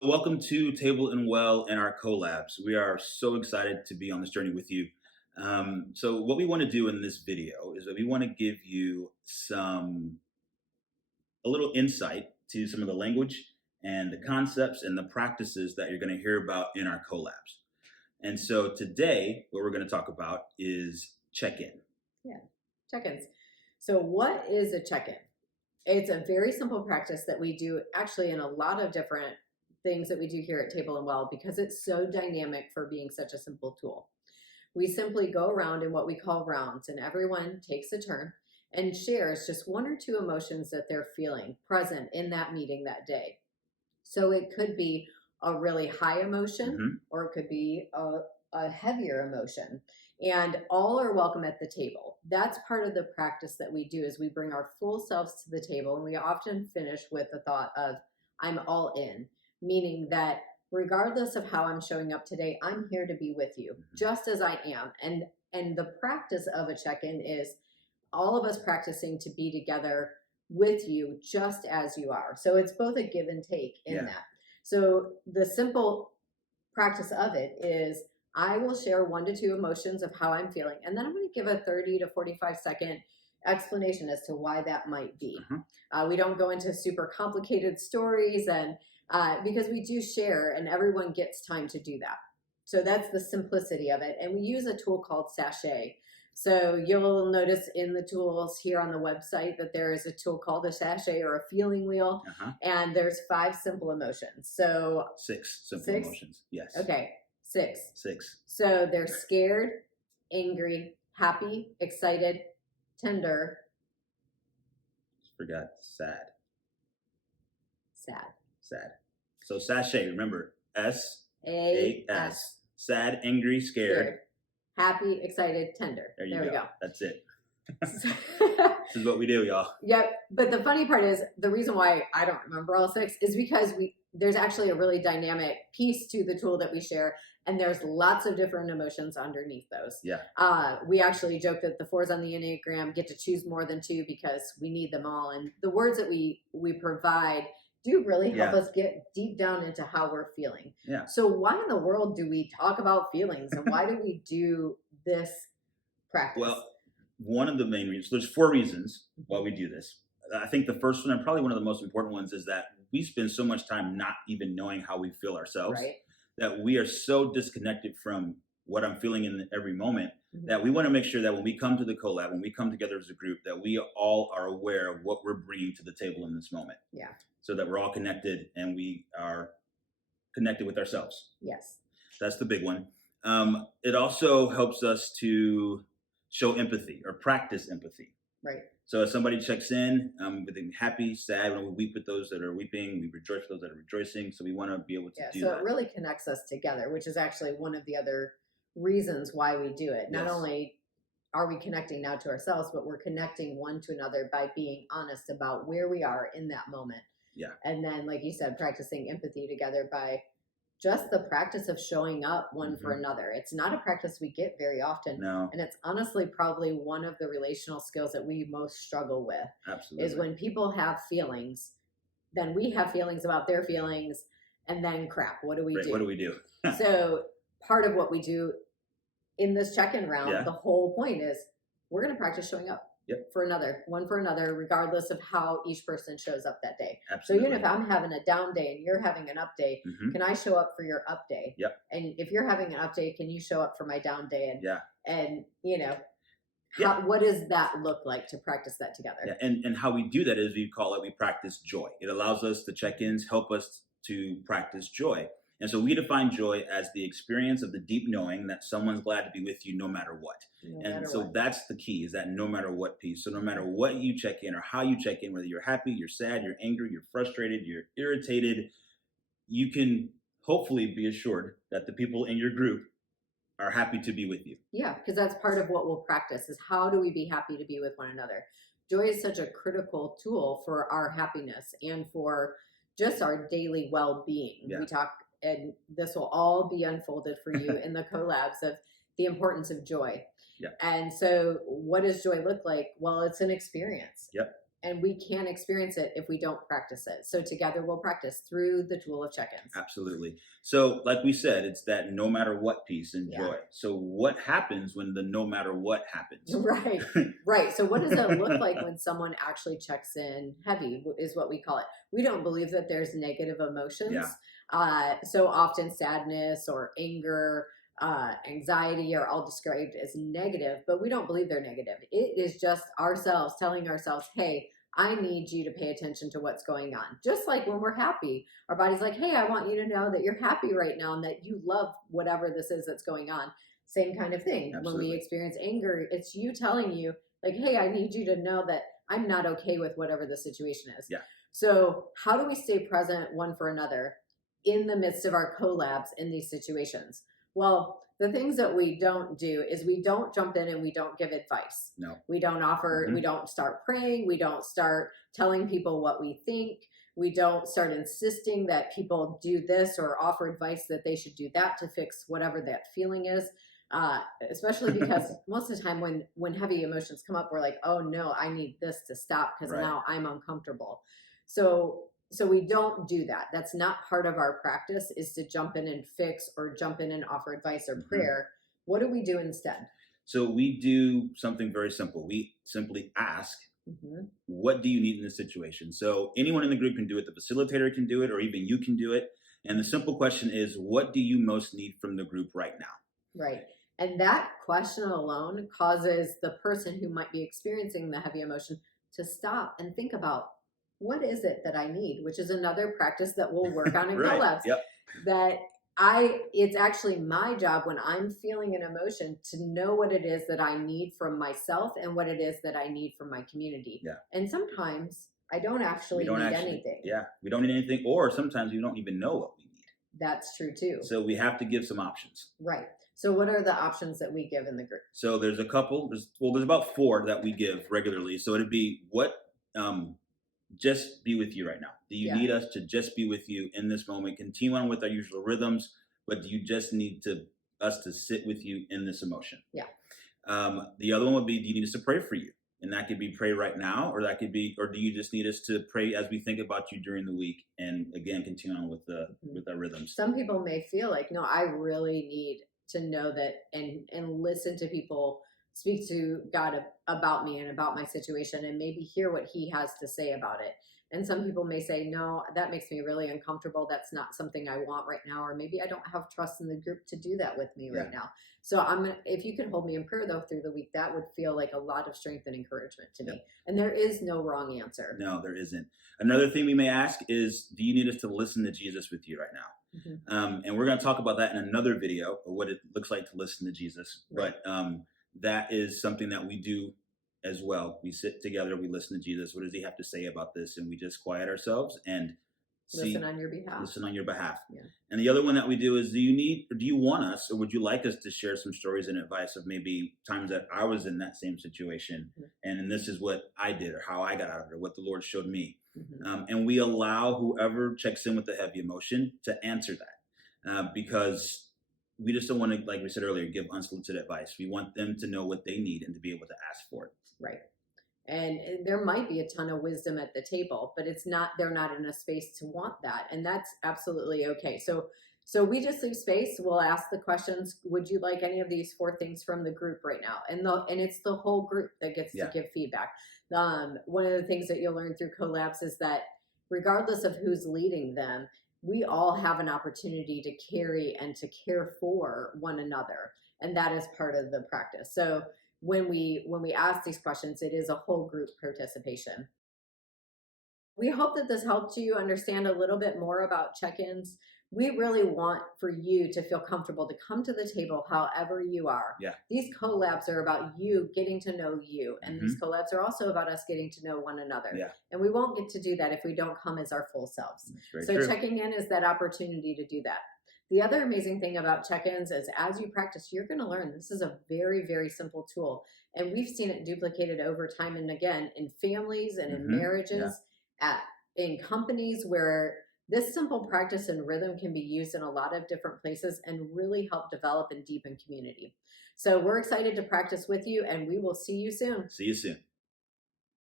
Welcome to Table and Well and our collabs. We are so excited to be on this journey with you. So, what we want to do in this video is that we want to give you a little insight to some of the language and the concepts and the practices that you're going to hear about in our collabs. And so, today, what we're going to talk about is check in. Yeah, check-ins. So what is a check-in? It's a very simple practice that we do actually in a lot of different things that we do here at Table and Well because it's so dynamic for being such a simple tool. We simply go around in what we call rounds, and everyone takes a turn and shares just one or two emotions that they're feeling present in that meeting that day. So it could be a really high emotion, or it could be a heavier emotion, and all are welcome at the table. That's part of the practice that we do is we bring our full selves to the table, and we often finish with the thought of I'm all in, meaning that regardless of how I'm showing up today, I'm here to be with you just as I am. And the practice of a check-in is all of us practicing to be together with you just as you are. So it's both a give and take in that. So the simple practice of it is I will share one to two emotions of how I'm feeling, and then I'm going to give a 30 to 45-second explanation as to why that might be. We don't go into super complicated stories, and because we do share, and everyone gets time to do that. So that's the simplicity of it, and we use a tool called Sachet. So you'll notice in the tools here on the website that there is a tool called a sachet or a feeling wheel, and there's 5 simple emotions. So 6 simple emotions. Yes. Okay, 6. 6. So they're scared, angry, happy, excited, tender. Forgot sad. Sad. Sad. So sachet, remember, S-A-S. Sad, angry, scared. Happy, excited, tender. There we go. That's it. This is what we do, y'all. Yep. But the funny part is the reason why I don't remember all 6 is because there's actually a really dynamic piece to the tool that we share, and there's lots of different emotions underneath those. We actually joke that the 4s on the Enneagram get to choose more than 2 because we need them all. And the words that we provide do really help us get deep down into how we're feeling. So why in the world do we talk about feelings, and why do we do this practice? Well, one of the main reasons, there's 4 reasons why we do this. I think the first one, and probably one of the most important ones, is that we spend so much time not even knowing how we feel ourselves, that we are so disconnected from what I'm feeling in every moment, that we want to make sure that when we come to the collab, when we come together as a group, that we all are aware of what we're bringing to the table in this moment. So that we're all connected and we are connected with ourselves. That's the big one. It also helps us to show empathy or practice empathy. So if somebody checks in, we're happy, sad, when we weep with those that are weeping, we rejoice with those that are rejoicing. So we want to be able to do that. So it really connects us together, which is actually one of the other reasons why we do it. Not only are we connecting now to ourselves, but we're connecting one to another by being honest about where we are in that moment. And then, like you said, practicing empathy together by just the practice of showing up one for another. It's not a practice we get very often. And it's honestly probably one of the relational skills that we most struggle with. Is when people have feelings, then we have feelings about their feelings, and then crap, what do we do? What do we do? So part of what we do in this check-in round, the whole point is we're going to practice showing up for one for another, regardless of how each person shows up that day. So even if I'm having a down day and you're having an up day, can I show up for your up day? And if you're having an up day, can you show up for my down day? And you know, what does that look like to practice that together? And how we do that is we practice joy. It allows us, the check-ins help us to practice joy. And so we define joy as the experience of the deep knowing that someone's glad to be with you no matter what. That's the key, is that no matter what piece. So no matter what you check in or how you check in, whether you're happy, you're sad, you're angry, you're frustrated, you're irritated, you can hopefully be assured that the people in your group are happy to be with you. Because that's part of what we'll practice, is how do we be happy to be with one another? Joy is such a critical tool for our happiness and for just our daily well-being. We talk, and this will all be unfolded for you in the collabs, of the importance of joy. And so what does joy look like? Well, it's an experience. and we can't experience it if we don't practice it. So together we'll practice through the tool of check-ins. Absolutely. So, like we said, it's that no matter what piece and Yeah. joy. So, what happens when the no matter what happens? Right, right. So what does it look like when someone actually checks in heavy, is what we call it. We don't believe that there's negative emotions. So often sadness or anger, anxiety are all described as negative, but we don't believe they're negative. It is just ourselves telling ourselves, hey, I need you to pay attention to what's going on. Just like when we're happy, our body's like, hey, I want you to know that you're happy right now and that you love whatever this is that's going on. Same kind of thing. Absolutely. When we experience anger, it's you telling you, like, hey, I need you to know that I'm not okay with whatever the situation is. Yeah. So how do we stay present one for another in the midst of our collabs in these situations? Well, the things that we don't do is we don't jump in and we don't give advice. No. We don't offer, we don't start praying. We don't start telling people what we think. We don't start insisting that people do this or offer advice that they should do that to fix whatever that feeling is. Especially because most of the time when heavy emotions come up, we're like, oh no, I need this to stop because now I'm uncomfortable. So we don't do that. That's not part of our practice, is to jump in and fix or jump in and offer advice or prayer. What do we do instead? So we do something very simple. We simply ask, what do you need in this situation? So anyone in the group can do it. The facilitator can do it, or even you can do it. And the simple question is, what do you most need from the group right now? Right. And that question alone causes the person who might be experiencing the heavy emotion to stop and think about, what is it that I need? Which is another practice that we'll work on in collabs. That it's actually my job when I'm feeling an emotion to know what it is that I need from myself and what it is that I need from my community. And sometimes I don't actually need anything. We don't need anything, or sometimes we don't even know what we need. That's true too. So we have to give some options. Right. So what are the options that we give in the group? So there's a couple. There's about 4 that we give regularly. So it'd be, what just be with you right now. Do you need us to just be with you in this moment? Continue on with our usual rhythms, but do you just need us to sit with you in this emotion? The other one would be, do you need us to pray for you? And that could be pray right now, or that could be, or do you just need us to pray as we think about you during the week? And again, continue on with our rhythms. Some people may feel like, no, I really need to know that and listen to people speak to God about me and about my situation, and maybe hear what he has to say about it. And some people may say, no, that makes me really uncomfortable. That's not something I want right now. Or maybe I don't have trust in the group to do that with me right now. So if you could hold me in prayer though through the week, that would feel like a lot of strength and encouragement to me. And there is no wrong answer. No, there isn't. Another thing we may ask is, do you need us to listen to Jesus with you right now? And we're going to talk about that in another video, of what it looks like to listen to Jesus. But that is something that we do as well. We sit together, we listen to Jesus. What does he have to say about this? And we just quiet ourselves and listen on your behalf. Listen on your behalf. And the other one that we do is, do you want us, or would you like us to share some stories and advice of maybe times that I was in that same situation, and this is what I did, or how I got out of it, or what the Lord showed me. And we allow whoever checks in with the heavy emotion to answer that, because we just don't want to, like we said earlier, give unsolicited advice. We want them to know what they need and to be able to ask for it. Right. And there might be a ton of wisdom at the table, but they're not in a space to want that. And that's absolutely okay. So we just leave space. We'll ask the questions. Would you like any of these 4 things from the group right now? And it's the whole group that gets to give feedback. One of the things that you'll learn through collabs is that regardless of who's leading them, we all have an opportunity to carry and to care for one another. And that is part of the practice. So when we ask these questions, it is a whole group participation. We hope that this helped you understand a little bit more about check-ins. We really want for you to feel comfortable to come to the table however you are. These collabs are about you getting to know you. And these collabs are also about us getting to know one another. And we won't get to do that if we don't come as our full selves. So checking in is that opportunity to do that. The other amazing thing about check-ins is, as you practice, you're going to learn this is a very, very simple tool. And we've seen it duplicated over time and again in families and in marriages, in companies, where this simple practice and rhythm can be used in a lot of different places and really help develop and deepen community. So we're excited to practice with you, and we will see you soon. See you soon.